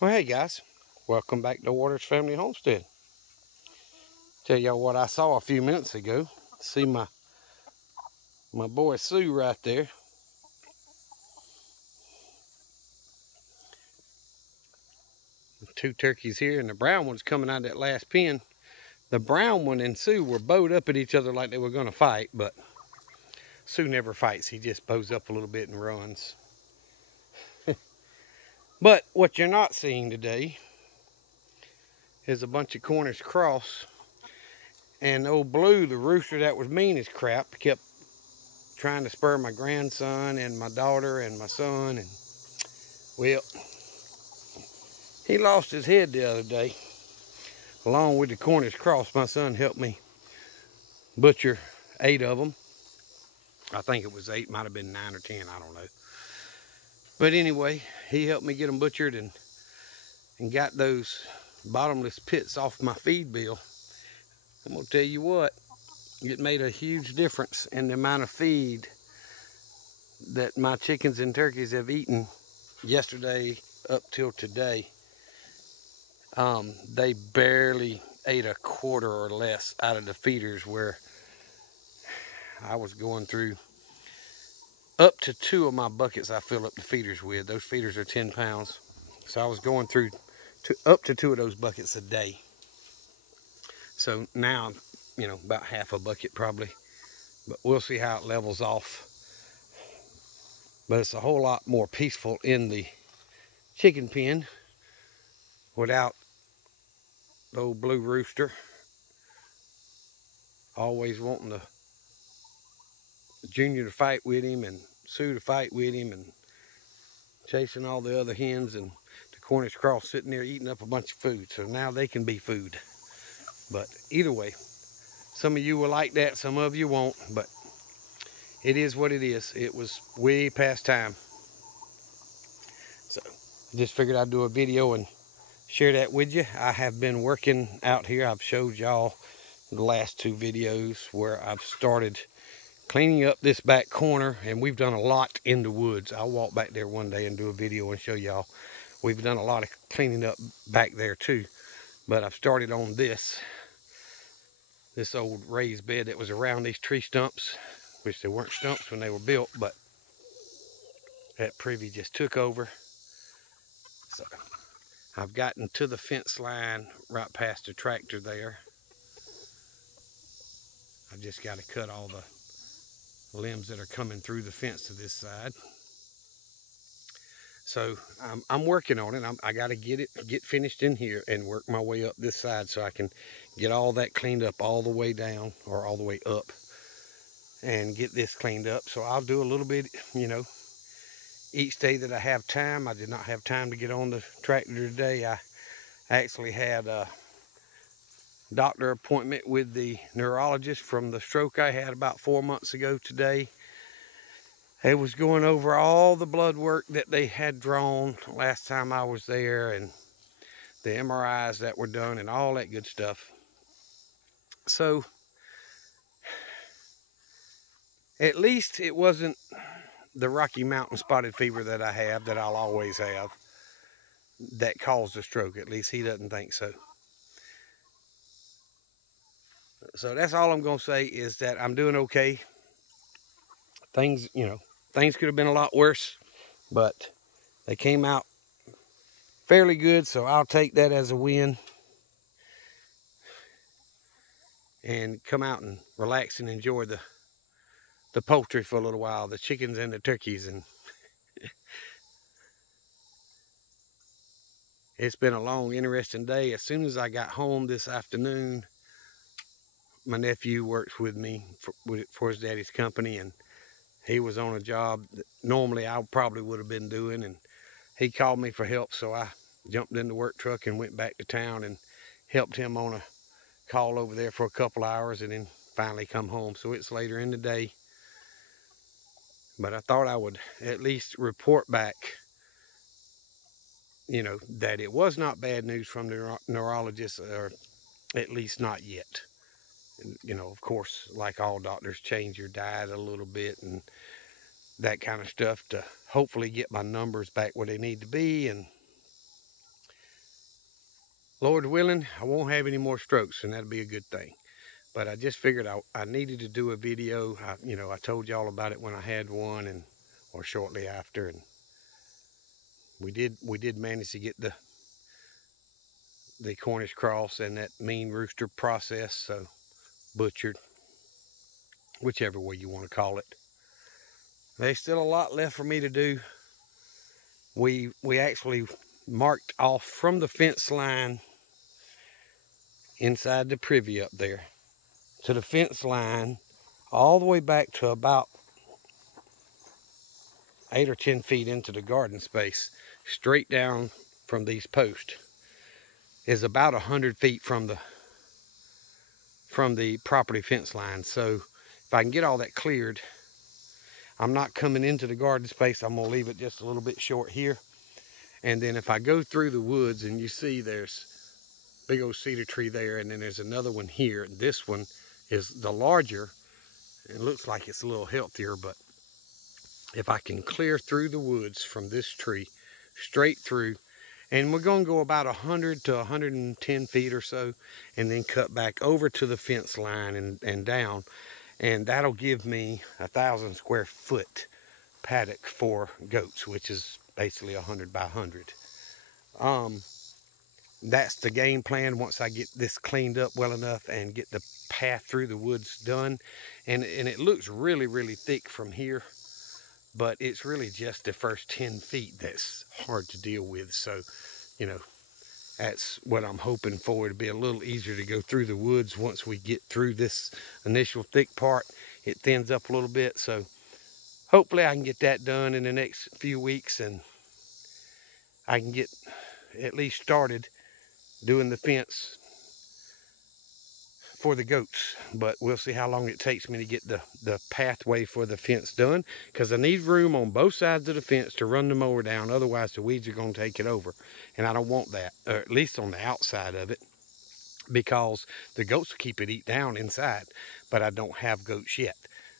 Well, hey guys, welcome back to Waters Family Homestead. Tell y'all what I saw a few minutes ago. See my boy Sue right there. Two turkeys here, and the brown one's coming out of that last pen. The brown one and Sue were bowed up at each other like they were going to fight, but Sue never fights. He just bows up a little bit and runs. But what you're not seeing today is a bunch of Cornish cross. And old Blue, the rooster that was mean as crap, kept trying to spur my grandson and my daughter and my son, and well, he lost his head the other day. Along with the Cornish cross, my son helped me butcher 8 of them. I think it was 8, might have been 9 or 10, I don't know. But anyway, he helped me get them butchered and got those bottomless pits off my feed bill. I'm gonna tell you what, it made a huge difference in the amount of feed that my chickens and turkeys have eaten yesterday up till today. They barely ate a quarter or less out of the feeders, where I was going through up to 2 of my buckets I fill up the feeders with. Those feeders are 10 pounds. So I was going through up to 2 of those buckets a day. So now, about half a bucket probably. But we'll see how it levels off. But it's a whole lot more peaceful in the chicken pen without the old Blue rooster always wanting the Junior to fight with him and Sue to fight with him and chasing all the other hens, and the Cornish cross sitting there eating up a bunch of food. So now they can be food. But either way, some of you will like that, some of you won't, but it is what it is. It was way past time. So I just figured I'd do a video and share that with you. I have been working out here. I've showed y'all the last 2 videos where I've started cleaning up this back corner, and we've done a lot in the woods. I'll walk back there one day and do a video and show y'all. We've done a lot of cleaning up back there too, but I've started on this old raised bed that was around these tree stumps, which they weren't stumps when they were built, but that privy just took over. So I've gotten to the fence line right past the tractor there. I've just got to cut all the limbs that are coming through the fence to this side. So I'm working on it. I got to get finished in here and work my way up this side so I can get all that cleaned up all the way down, or all the way up, and get this cleaned up. So I'll do a little bit, each day that I have time. I did not have time to get on the tractor today. I actually had a doctor appointment with the neurologist from the stroke I had about 4 months ago today. It was going over all the blood work that they had drawn last time I was there, and the MRIs that were done and all that good stuff. So at least it wasn't the Rocky Mountain spotted fever that I have, that I'll always have, that caused the stroke. At least he doesn't think so. So that's all I'm going to say, is that I'm doing okay. Things could have been a lot worse, but they came out fairly good, so I'll take that as a win and come out and relax and enjoy the poultry for a little while, the chickens and the turkeys. And it's been a long, interesting day. As soon as I got home this afternoon, my nephew works with me for his daddy's company, and he was on a job that normally I probably would have been doing, and he called me for help, so I jumped in the work truck and went back to town and helped him on a call over there for a couple hours, and then finally come home. So it's later in the day, but I thought I would at least report back, that it was not bad news from the neurologist, or at least not yet. Of course, like all doctors, change your diet a little bit and that kind of stuff to hopefully get my numbers back where they need to be, and Lord willing, I won't have any more strokes, and that'll be a good thing. But I just figured I needed to do a video. I told y'all about it when I had one, or shortly after, and we did manage to get the Cornish cross and that mean rooster process, so butchered, whichever way you want to call it. There's still a lot left for me to do. We actually marked off from the fence line inside the privy up there to the fence line all the way back to about 8 or 10 feet into the garden space, straight down from these posts, is about 100 feet from the property fence line. So if I can get all that cleared, I'm not coming into the garden space. I'm gonna leave it just a little bit short here. And then if I go through the woods, and you see there's big old cedar tree there, and then there's another one here. This one is the larger. It looks like it's a little healthier, but if I can clear through the woods from this tree, straight through, and we're gonna go about 100 to 110 feet or so, and then cut back over to the fence line and down, and that'll give me 1,000 square foot paddock for goats, which is basically 100 by 100. That's the game plan once I get this cleaned up well enough and get the path through the woods done. And it looks really, really thick from here, but it's really just the first 10 feet that's hard to deal with. So, that's what I'm hoping for. It'll be a little easier to go through the woods once we get through this initial thick part. It thins up a little bit, so hopefully I can get that done in the next few weeks, and I can get at least started doing the fence for the goats. But we'll see how long it takes me to get the pathway for the fence done, because I need room on both sides of the fence to run the mower down. Otherwise the weeds are going to take it over, and I don't want that, or at least on the outside of it, because the goats will keep it eat down inside. But I don't have goats yet.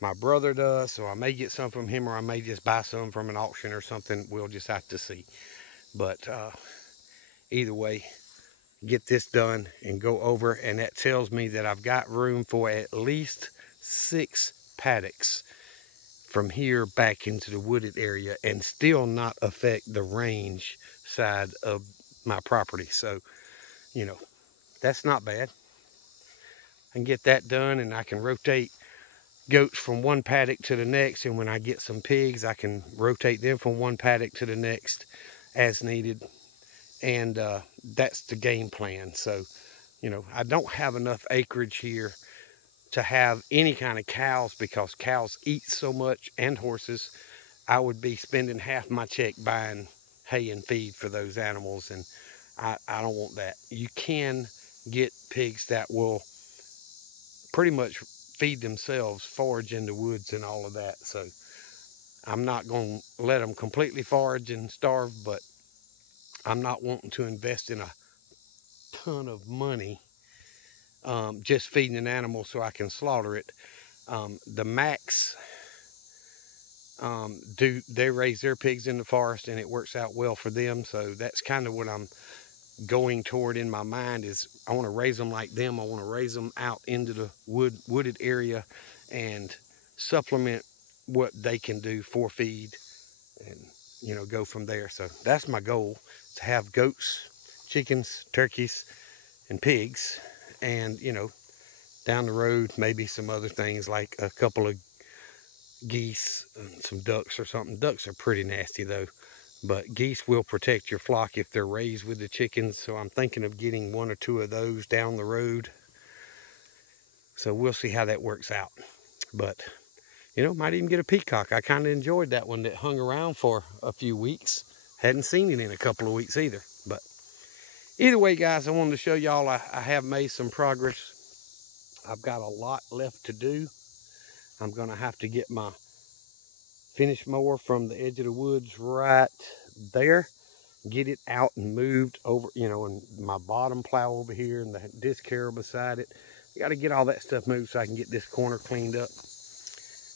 My brother does, so I may get some from him, or I may just buy some from an auction or something. We'll just have to see. But either way, get this done and go over, and that tells me that I've got room for at least 6 paddocks from here back into the wooded area, and still not affect the range side of my property. So, that's not bad. I can get that done, and I can rotate goats from one paddock to the next, and when I get some pigs, I can rotate them from one paddock to the next as needed. And that's the game plan. So, I don't have enough acreage here to have any kind of cows, because cows eat so much, and horses. I would be spending half my check buying hay and feed for those animals, and I don't want that. You can get pigs that will pretty much feed themselves, forage in the woods and all of that. So I'm not going to let them completely forage and starve, but I'm not wanting to invest in a ton of money just feeding an animal so I can slaughter it. The Macks they raise their pigs in the forest, and it works out well for them. So that's kind of what I'm going toward in my mind, is I want to raise them like them. I want to raise them out into the wooded area and supplement what they can do for feed, and go from there. So that's my goal, to have goats, chickens, turkeys, and pigs, and down the road maybe some other things like a couple of geese and some ducks or something. Ducks are pretty nasty though, but geese will protect your flock if they're raised with the chickens. So I'm thinking of getting 1 or 2 of those down the road. So we'll see how that works out. But might even get a peacock. I kind of enjoyed that one that hung around for a few weeks. Hadn't seen it in a couple of weeks either. But either way, guys, I wanted to show y'all I have made some progress. I've got a lot left to do. I'm going to have to get my finish mower from the edge of the woods right there, get it out and moved over, and my bottom plow over here and the disc harrow beside it. I got to get all that stuff moved so I can get this corner cleaned up.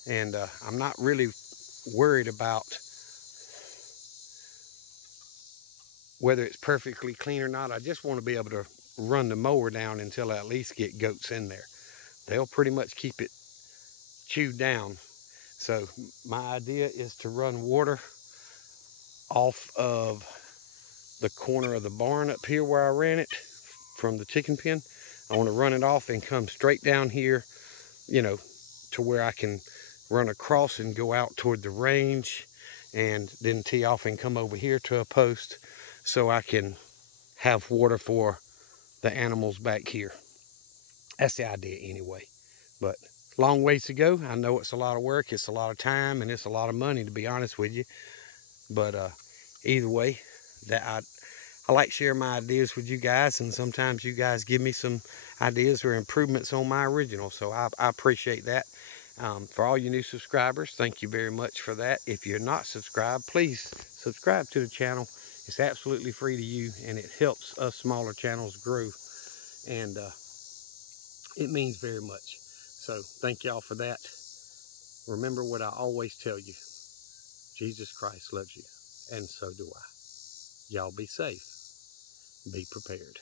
And I'm not really worried about whether it's perfectly clean or not, I just want to be able to run the mower down until I at least get goats in there. They'll pretty much keep it chewed down. So my idea is to run water off of the corner of the barn up here where I ran it from the chicken pen. I want to run it off and come straight down here, you know, to where I can run across and go out toward the range, and then tee off and come over here to a post so I can have water for the animals back here. That's the idea anyway. But long ways to go. I know it's a lot of work, it's a lot of time, and it's a lot of money, to be honest with you. But either way, that I like sharing my ideas with you guys, and sometimes you guys give me some ideas or improvements on my original, so I appreciate that. For all you new subscribers, thank you very much for that. If you're not subscribed, please subscribe to the channel. It's absolutely free to you, and it helps us smaller channels grow, and it means very much. So thank y'all for that. Remember what I always tell you: Jesus Christ loves you, and so do I. Y'all be safe. Be prepared.